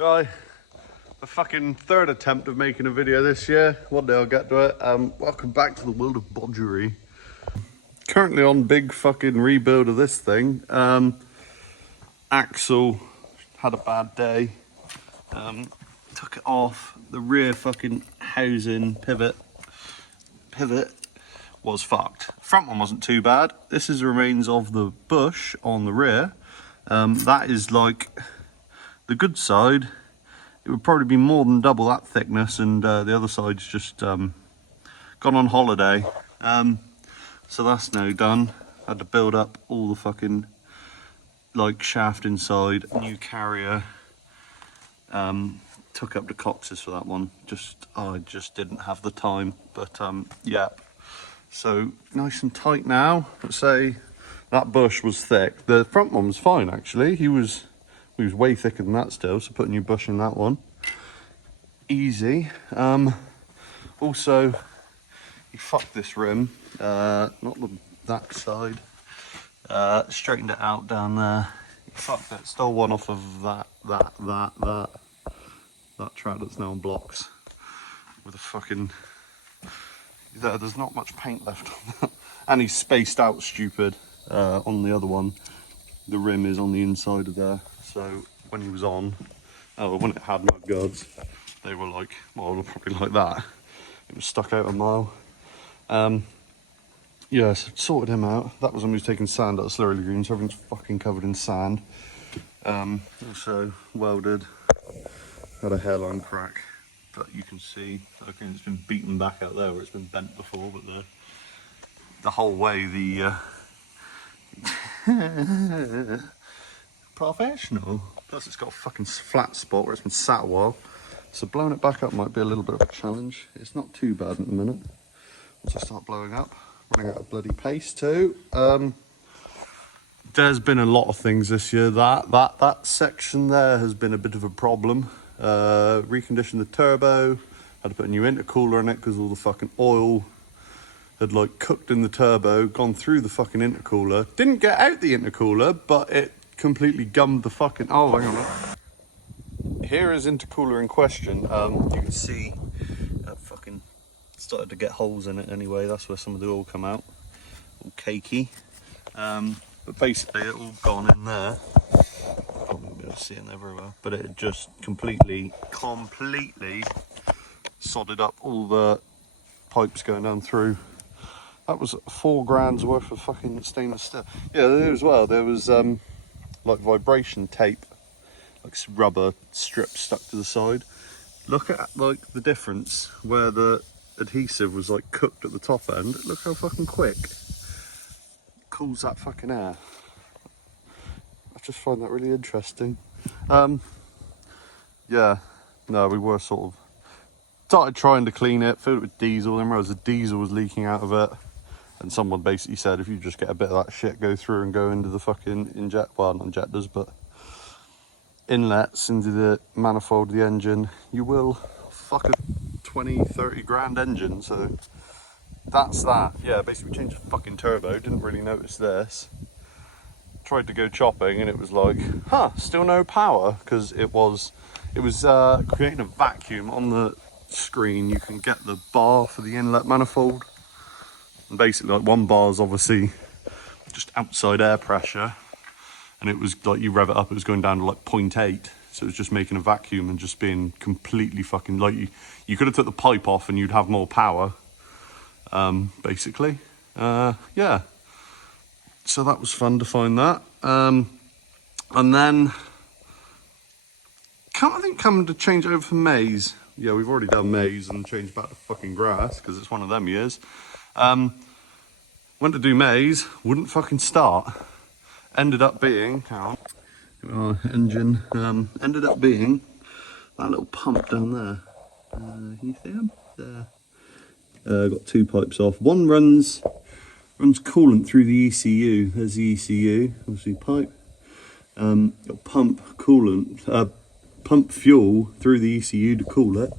Right, the fucking third attempt of making a video this year. One day I'll get to it. Welcome back to the world of bodgery. Currently on big fucking rebuild of this thing. Axle had a bad day. Took it off. The rear fucking housing pivot was fucked. Front one wasn't too bad. This is the remains of the bush on the rear. That is like the good side. It would probably be more than double that thickness, and the other side's just gone on holiday. So that's now done. Had to build up all the fucking like shaft inside, new carrier. Took up the coxes for that one. I just didn't have the time, but yeah. So nice and tight now. Let's say that bush was thick. The front one was fine actually. He was way thicker than that still, so put a new bush in that one. Easy. Also, he fucked this rim, not that side. Straightened it out down there. He fucked it. Stole one off of that track that's now on blocks. With a fucking... There's not much paint left on that. And he's spaced out stupid on the other one. The rim is on the inside of there. So when he was on, when it had mud guards, they were like, well, probably like that. It was stuck out a mile. Yeah, so sorted him out. That was when we was taking sand out of Slurry Lagoon, so everything's fucking covered in sand. Also welded. Had a hairline crack, but you can see, okay, it's been beaten back out there where it's been bent before, but the whole way the professional. Plus it's got a fucking flat spot where it's been sat a while, so blowing it back up might be a little bit of a challenge. It's not too bad at the minute. Once I start blowing up, running out of bloody paste too. There's been a lot of things this year. That section there has been a bit of a problem. Reconditioned the turbo, had to put a new intercooler in it because all the fucking oil had like cooked in the turbo, gone through the fucking intercooler. Didn't get out the intercooler, but it completely gummed the fucking... Oh, hang on. Here is intercooler in question. You can see that fucking started to get holes in it anyway. That's where some of the oil come out. All cakey. But basically it all gone in there. I won't be able to see it everywhere, but it just completely sodded up all the pipes going down through. That was 4 grand's worth of fucking stainless steel. Yeah, there as well. There was like vibration tape, like rubber strips stuck to the side. Look at like the difference where the adhesive was like cooked at the top end. Look how fucking quick it cools that fucking air. I just find that really interesting. Yeah, no, we were sort of started trying to clean it, filled it with diesel, then realised the diesel was leaking out of it, and someone basically said if you just get a bit of that shit go through and go into the fucking not injectors, but inlets into the manifold of the engine, you will fuck a 20-30 grand engine. So that's that. Yeah, basically we changed the fucking turbo, didn't really notice this. Tried to go chopping and it was like, still no power, because it was creating a vacuum on the screen. You can get the bar for the inlet manifold, and basically like one bar is obviously just outside air pressure, and it was like you rev it up, it was going down to like 0.8, so it was just making a vacuum and just being completely fucking like you could have took the pipe off and you'd have more power, basically. Yeah, so that was fun to find that. And then coming to change over for maize. Yeah, we've already done maize and changed back to fucking grass because it's one of them years. Went to do maize, wouldn't fucking start. Ended up being, our engine, ended up being that little pump down there. Can you see them? There. Got 2 pipes off. One runs coolant through the ECU. There's the ECU, obviously pipe. Got pump coolant, pump fuel through the ECU to cool it.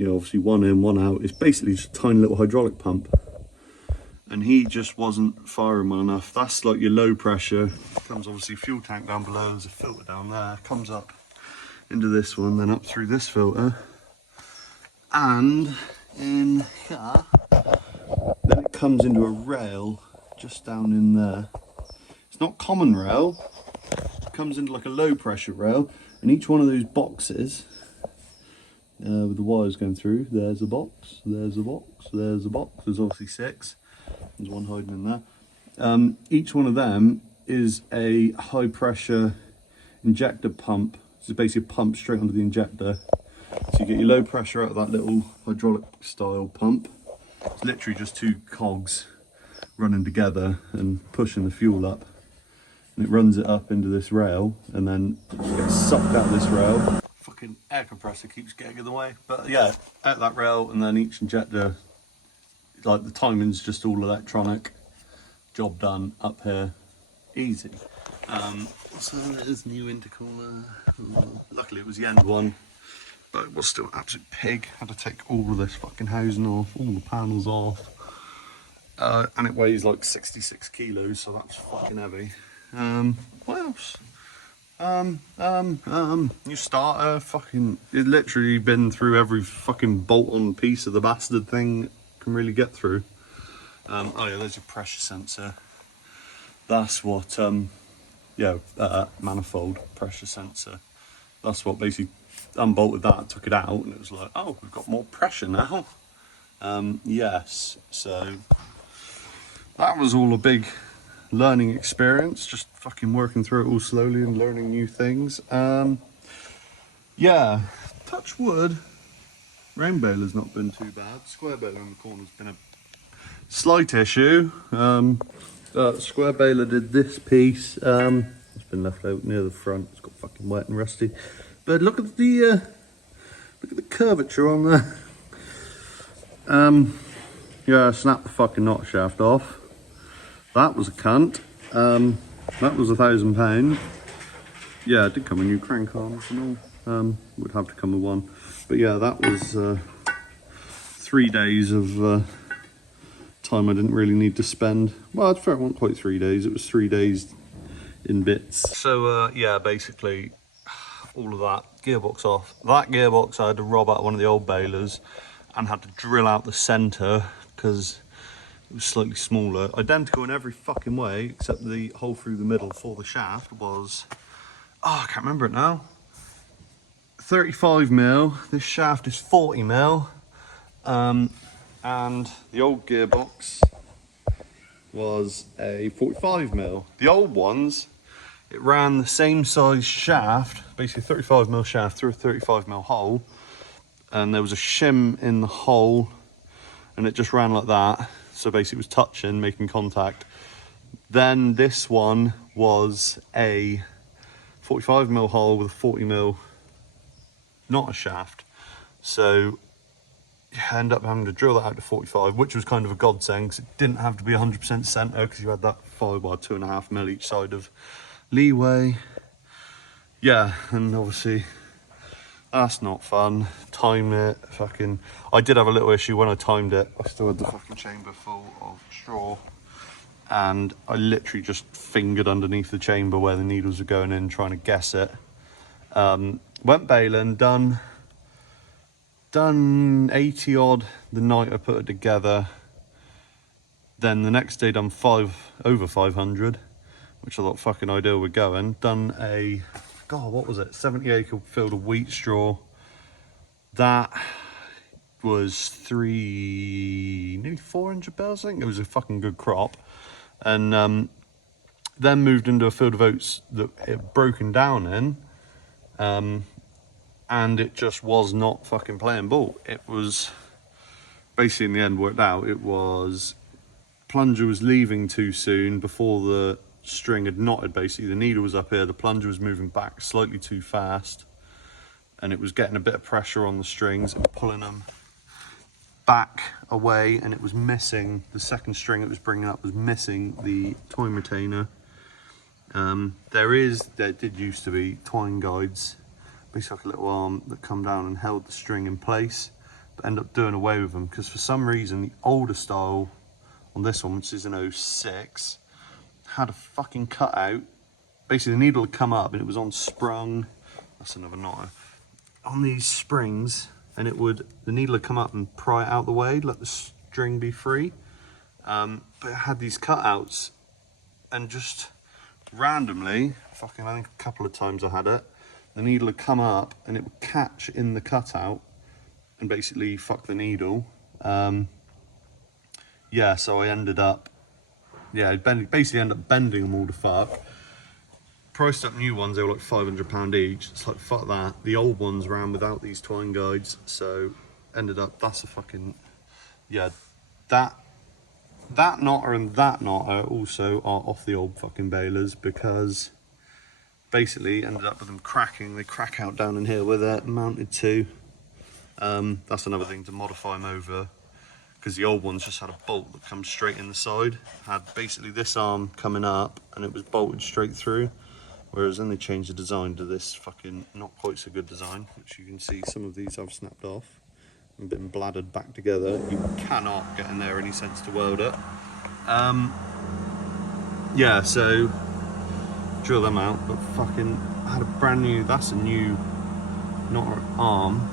Obviously one in, one out. It's basically just a tiny little hydraulic pump. And he just wasn't firing well enough. That's like your low pressure. Comes obviously fuel tank down below. There's a filter down there. Comes up into this one, then up through this filter, and in here, then it comes into a rail just down in there. It's not common rail, it comes into like a low pressure rail, and each one of those boxes, with the wires going through, there's a box, there's a box, there's a box, there's obviously 6, there's one hiding in there. Each one of them is a high pressure injector pump. It's basically a pump straight onto the injector. So you get your low pressure out of that little hydraulic style pump. It's literally just 2 cogs running together and pushing the fuel up. And it runs it up into this rail, and then it gets sucked out this rail. Fucking air compressor keeps getting in the way. But yeah, out that rail, and then each injector, like the timing's just all electronic. Job done up here, easy. So there's new intercooler. Luckily it was the end one, but it was still an absolute pig. Had to take all of this fucking housing off, all the panels off. And it weighs like 66 kilos, so that's fucking heavy. What else? New starter, fucking, it literally been through every fucking bolt-on piece of the bastard thing can really get through. Oh yeah, there's your pressure sensor. That's what, manifold pressure sensor. That's what basically unbolted that, took it out, and it was like, oh, we've got more pressure now. Yes, so that was all a big learning experience, just fucking working through it all slowly and learning new things. Yeah, touch wood, round baler's not been too bad. Square baler in the corner's been a slight issue. Square baler did this piece. It's been left out near the front. It's got fucking wet and rusty. But look at the curvature on there. Yeah, I snapped the fucking knot shaft off. That was a cunt. That was £1,000. Yeah, it did come with new crank arms and all. Would have to come with one. But yeah, that was 3 days of time I didn't really need to spend. Well, it's fair, it wasn't quite 3 days. It was 3 days in bits. So yeah, basically all of that gearbox off. That gearbox I had to rob out one of the old balers and had to drill out the center because it was slightly smaller. Identical in every fucking way except the hole through the middle for the shaft was, oh, I can't remember it now, 35mm. This shaft is 40mm. And the old gearbox was a 45mm. The old ones, it ran the same size shaft, basically 35mm shaft through a 35mm hole, and there was a shim in the hole, and it just ran like that. So basically it was touching, making contact. Then this one was a 45mm hole with a 40mm, not a shaft. So I ended up having to drill that out to 45, which was kind of a godsend because it didn't have to be 100% centre because you had that 5x2.5mm each side of leeway. Yeah, and obviously that's not fun. Time it, fucking. I did have a little issue when I timed it. I still had the fucking chamber full of straw, and I literally just fingered underneath the chamber where the needles were going in, trying to guess it. Went baling, done 80 odd the night I put it together. Then the next day done over 500, which I thought fucking ideal we're going. Done a, God, what was it? 70 acre field of wheat straw. That was nearly 400 bales, I think. It was a fucking good crop. And then moved into a field of oats that it had broken down in. And it just was not fucking playing ball. It was basically, in the end, worked out. It was plunger was leaving too soon before the string had knotted. Basically, the needle was up here, the plunger was moving back slightly too fast, and it was getting a bit of pressure on the strings and pulling them back away, and it was missing the second string it was bringing up was missing the twine retainer. There did used to be twine guides, basically like a little arm that come down and held the string in place, but end up doing away with them because for some reason the older style on this one, which is an 06, had a fucking cutout. Basically the needle had come up and it was on sprung, that's another knotter, on these springs, and the needle would come up and pry it out the way, let the string be free. But it had these cutouts, and just randomly, fucking I think a couple of times I had it, the needle would come up and it would catch in the cutout and basically fuck the needle. Yeah, so I ended up, basically ended up bending them all to fuck. Priced up new ones, they were like £500 each. It's like, fuck that. The old ones ran without these twine guides, so ended up, that's a fucking, yeah, that knotter and that knotter also are off the old fucking balers, because basically ended up with them cracking. They crack out down in here where they're mounted to. That's another thing to modify them over, because the old ones just had a bolt that comes straight in the side. Had basically this arm coming up and it was bolted straight through. Whereas then they changed the design to this fucking not quite so good design, which you can see some of these I've snapped off and been bladdered back together. You cannot get in there any sense to weld it. Yeah, so drill them out, but fucking had a brand new, that's a new knotter arm.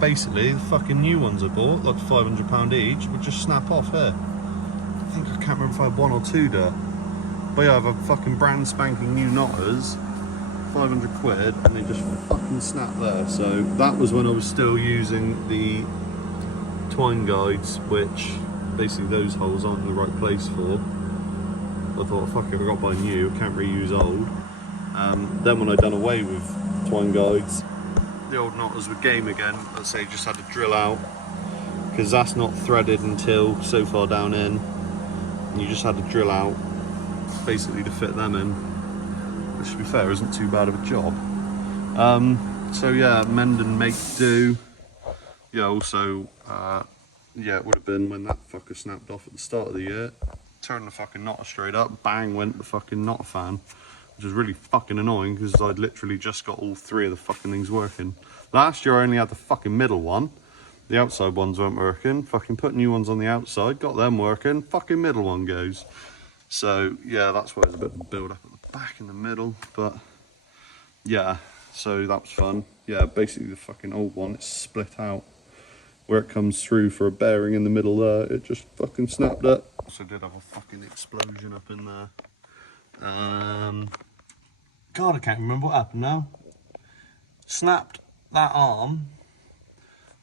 Basically, the fucking new ones I bought, like £500 each, would just snap off here. I can't remember if I had one or two there. But yeah, I have a fucking brand spanking new knotters, 500 quid, and they just fucking snap there. So that was when I was still using the twine guides, which basically those holes aren't in the right place for. I thought, fuck it, I got to buy new, can't reuse old. Then when I'd done away with twine guides, the old knotters were game again. Let's say just had to drill out, because that's not threaded until so far down in, and you just had to drill out basically to fit them in, which to be fair isn't too bad of a job. So yeah, mend and make do. Yeah, also yeah, it would have been when that fucker snapped off at the start of the year. Turned the fucking knotter straight up, bang went the fucking knotter fan, which was really fucking annoying because I'd literally just got all three of the fucking things working. Last year I only had the fucking middle one. The outside ones weren't working. Fucking put new ones on the outside, got them working, fucking middle one goes. So yeah, that's why there's a bit of a build up at the back in the middle, but yeah, so that was fun. Yeah, basically the fucking old one, it's split out where it comes through for a bearing in the middle there. It just fucking snapped it. Also did have a fucking explosion up in there. God, I can't remember what happened now. Snapped that arm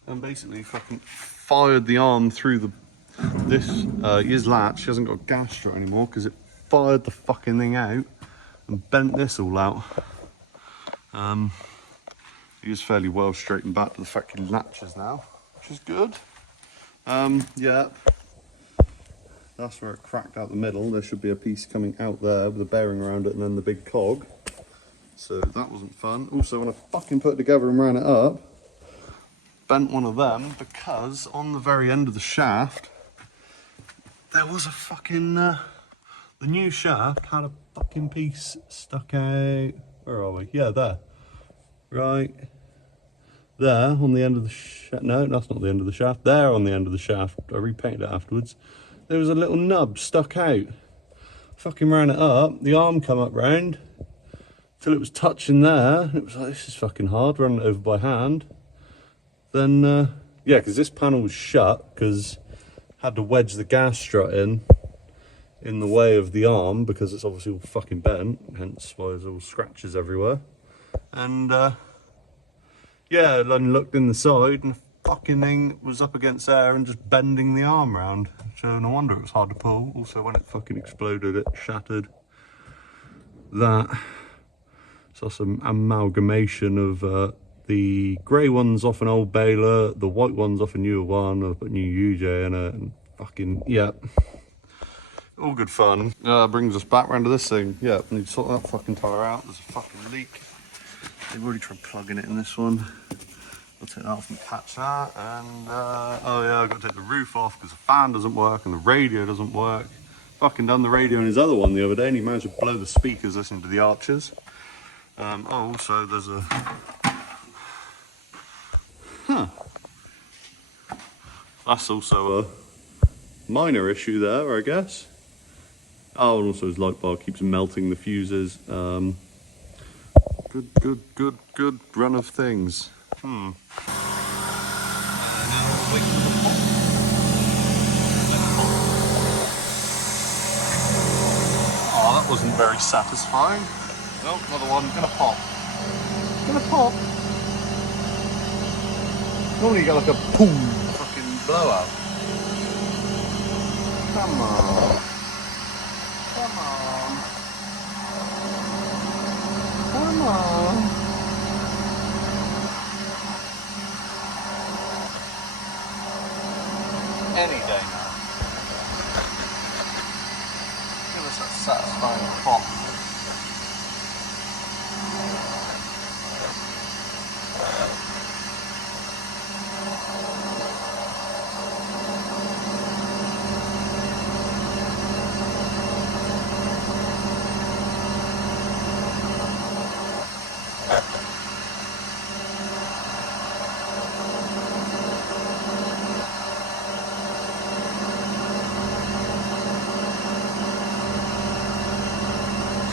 and basically fucking fired the arm through his latch. She hasn't got a gas strut anymore because it fired the fucking thing out and bent this all out. He is fairly well straightened back to the fucking latches now, which is good. Yeah, that's where it cracked out the middle. There should be a piece coming out there with a bearing around it and then the big cog. So that wasn't fun. Also, when I fucking put it together and ran it up, bent one of them because on the very end of the shaft, there was a fucking, the new shaft had a fucking piece stuck out. Where are we? Yeah, there. Right. There on the end of the shaft. No, that's not the end of the shaft. There on the end of the shaft. I repainted it afterwards. There was a little nub stuck out. Fucking ran it up. The arm come up round till it was touching there. It was like, this is fucking hard. Running it over by hand. Then, yeah, because this panel was shut because had to wedge the gas strut in the way of the arm because it's obviously all fucking bent. Hence why there's all scratches everywhere. And, yeah, then looked in the side and the fucking thing was up against there and just bending the arm round. So no wonder it was hard to pull. Also, when it fucking exploded, it shattered that. So some amalgamation of the grey ones off an old baler, the white ones off a newer one. I put new UJ in it, and fucking, yeah. All good fun. Brings us back round to this thing. Yeah, need to sort that fucking tyre out. There's a fucking leak. They've already tried plugging it in this one. I'll take that off and patch that. And, oh yeah, I've got to take the roof off because the fan doesn't work and the radio doesn't work. Fucking done the radio in his other one the other day and he managed to blow the speakers listening to the Archers. Oh, also there's a... Huh. That's also a minor issue there, I guess. Oh, and also his light bar keeps melting the fuses. Good run of things. Now we'll wait for the pop. Oh, that wasn't very satisfying. Oh, another one. Gonna pop. Gonna pop. Normally you get like a boom fucking blowout. Come on. Come on. Come on. Any day now. Give us that satisfying pop.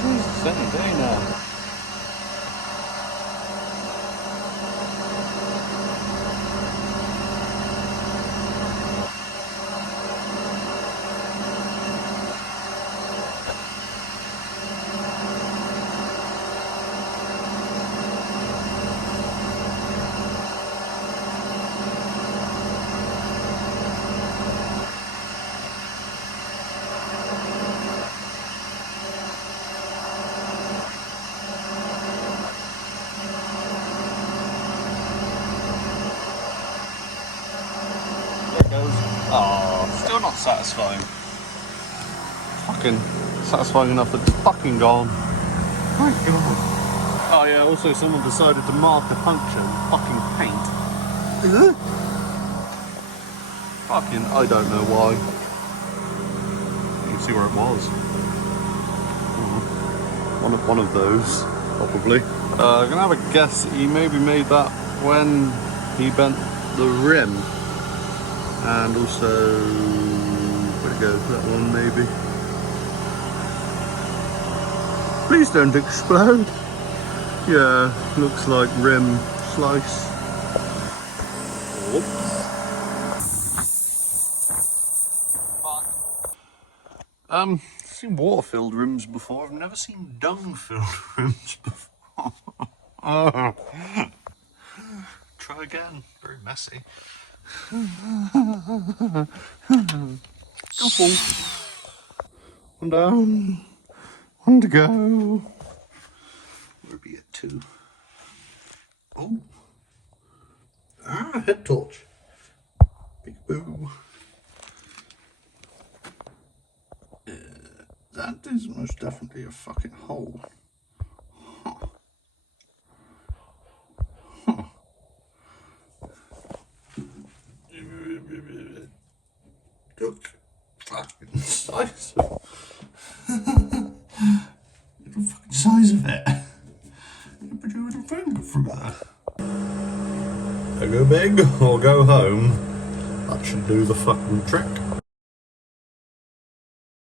Jesus, any day now. Oh, still not satisfying. Fucking satisfying enough that it's fucking gone. My God. Oh yeah, also someone decided to mark a puncture with fucking paint. Fucking, I don't know why. You can see where it was. One of those, probably. I'm gonna have a guess that he maybe made that when he bent the rim. And also, where'd it go? That one maybe. Please don't explode. Yeah, looks like rim slice. Whoops. I've seen water-filled rims before. I've never seen dung-filled rims before. Try again. Very messy. Couple. One down. One to go. Where'd we get two? Oh. Ah, head torch. Big boo. That is most definitely a fucking hole. Huh. Huh. Look. Fucking size of little fucking size of it. You put your little finger through there. Go big or go home. That should do the fucking trick.